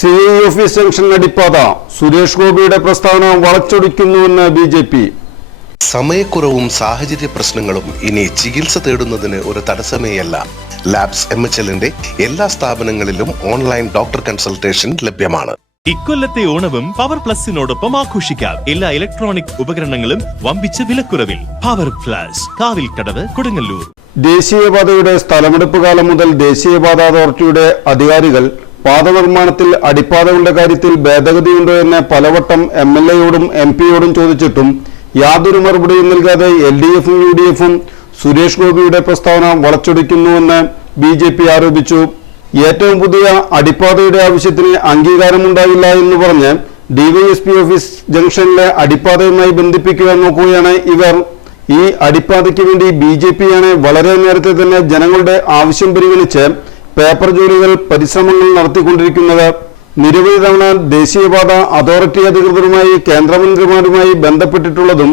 CI office junction അടിപ്പാത Suresh ഗോപിയുടെ പ്രസ്താവന വളച്ചൊടിക്കുന്നുവെന്ന് BJP. സമയക്കുറവും സാഹചര്യ പ്രശ്നങ്ങളും ഇനി ചികിത്സ തേടുന്നതിന് ഒരു തടസ്സമേയല്ല. ലാബ്സ് MHLന്റെ എല്ലാ സ്ഥാപനങ്ങളിലും ഓൺലൈൻ ഡോക്ടർ കൺസൾട്ടേഷൻ ലഭ്യമാണ്. ഇക്കൊല്ലത്തെ ഓണവും പവർ പ്ലസിനോടൊപ്പം ആഘോഷിക്കാം. എല്ലാ ഇലക്ട്രോണിക് ഉപകരണങ്ങളും വമ്പിച്ച വിലക്കുറവിൽ. Power plus, Kavilkadavu, Kodungallur. ദേശീയപാതയുടെ സ്ഥലമെടുപ്പ് കാലം മുതൽ ദേശീയപാത അതോറിറ്റിയുടെ അധികാരികൾ പാത നിർമ്മാണത്തിൽ അടിപ്പാതകളുടെ കാര്യത്തിൽ ഭേദഗതിയുണ്ടോ എന്ന് പലവട്ടം MLAയോടും MP യോടും ചോദിച്ചിട്ടും യാതൊരു മറുപടിയും നൽകാതെ LDFും UDFും സുരേഷ് ഗോപിയുടെ പ്രസ്താവന വളച്ചൊടിക്കുന്നുവെന്ന് BJP ആരോപിച്ചു. ഏറ്റവും പുതിയ അടിപ്പാതയുടെ ആവശ്യത്തിന് അംഗീകാരമുണ്ടായില്ല എന്ന് പറഞ്ഞ് DYSP ഓഫീസ് ജംഗ്ഷനിലെ അടിപ്പാതയുമായി ബന്ധിപ്പിക്കുവാൻ നോക്കുകയാണ് ഇവർ. ഈ അടിപ്പാതയ്ക്ക് വേണ്ടി BJPയാണ് വളരെ നേരത്തെ തന്നെ ജനങ്ങളുടെ ആവശ്യം പരിഗണിച്ച് പേപ്പർ ജോലികൾ പരിശ്രമങ്ങൾ നടത്തിക്കൊണ്ടിരിക്കുന്നത്. നിരവധി തവണ ദേശീയപാത അതോറിറ്റി അധികൃതരുമായി കേന്ദ്രമന്ത്രിമാരുമായി ബന്ധപ്പെട്ടിട്ടുള്ളതും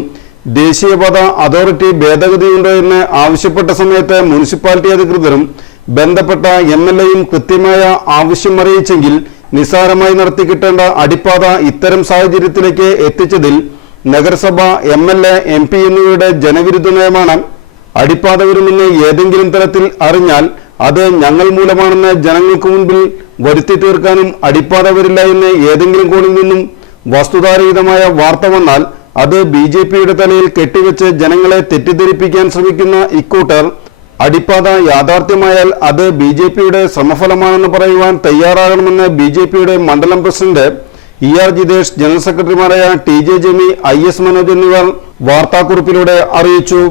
ദേശീയപാത അതോറിറ്റി ഭേദഗതിയുണ്ടോ എന്ന് ആവശ്യപ്പെട്ട സമയത്ത് മുനിസിപ്പാലിറ്റി അധികൃതരും ബന്ധപ്പെട്ട MLAയും കൃത്യമായ ആവശ്യം അറിയിച്ചെങ്കിൽ നിസ്സാരമായി നടത്തിക്കിട്ടേണ്ട അടിപ്പാത ഇത്തരം സാഹചര്യത്തിലേക്ക് എത്തിച്ചതിൽ നഗരസഭ, MLA, MP എന്നിവയുടെ ജനവിരുദ്ധ നയമാണ്. അടിപ്പാത വരുമെന്ന് ഏതെങ്കിലും തരത്തിൽ അറിഞ്ഞാൽ അത് ഞങ്ങൾ മൂലമാണെന്ന് ജനങ്ങൾക്ക് മുൻപിൽ വരുത്തി തീർക്കാനും അടിപ്പാത വരില്ല എന്ന് ഏതെങ്കിലും കോണിൽ നിന്നും വസ്തുതാരഹിതമായ വാർത്ത വന്നാൽ അത് BJPയുടെ തലയിൽ കെട്ടിവെച്ച് ജനങ്ങളെ തെറ്റിദ്ധരിപ്പിക്കാൻ ശ്രമിക്കുന്ന ഇക്കൂട്ടർ അടിപ്പാത യാഥാർത്ഥ്യമായാൽ അത് BJPയുടെ ശ്രമഫലമാണെന്ന് പറയുവാൻ തയ്യാറാകണമെന്ന് BJPയുടെ മണ്ഡലം പ്രസിഡന്റ് ER ജിതേഷ്, ജനറൽ സെക്രട്ടറിമാരായ TJ ജെമി, IS മനോജ് എന്നിവർ വാർത്താക്കുറിപ്പിലൂടെ അറിയിച്ചു.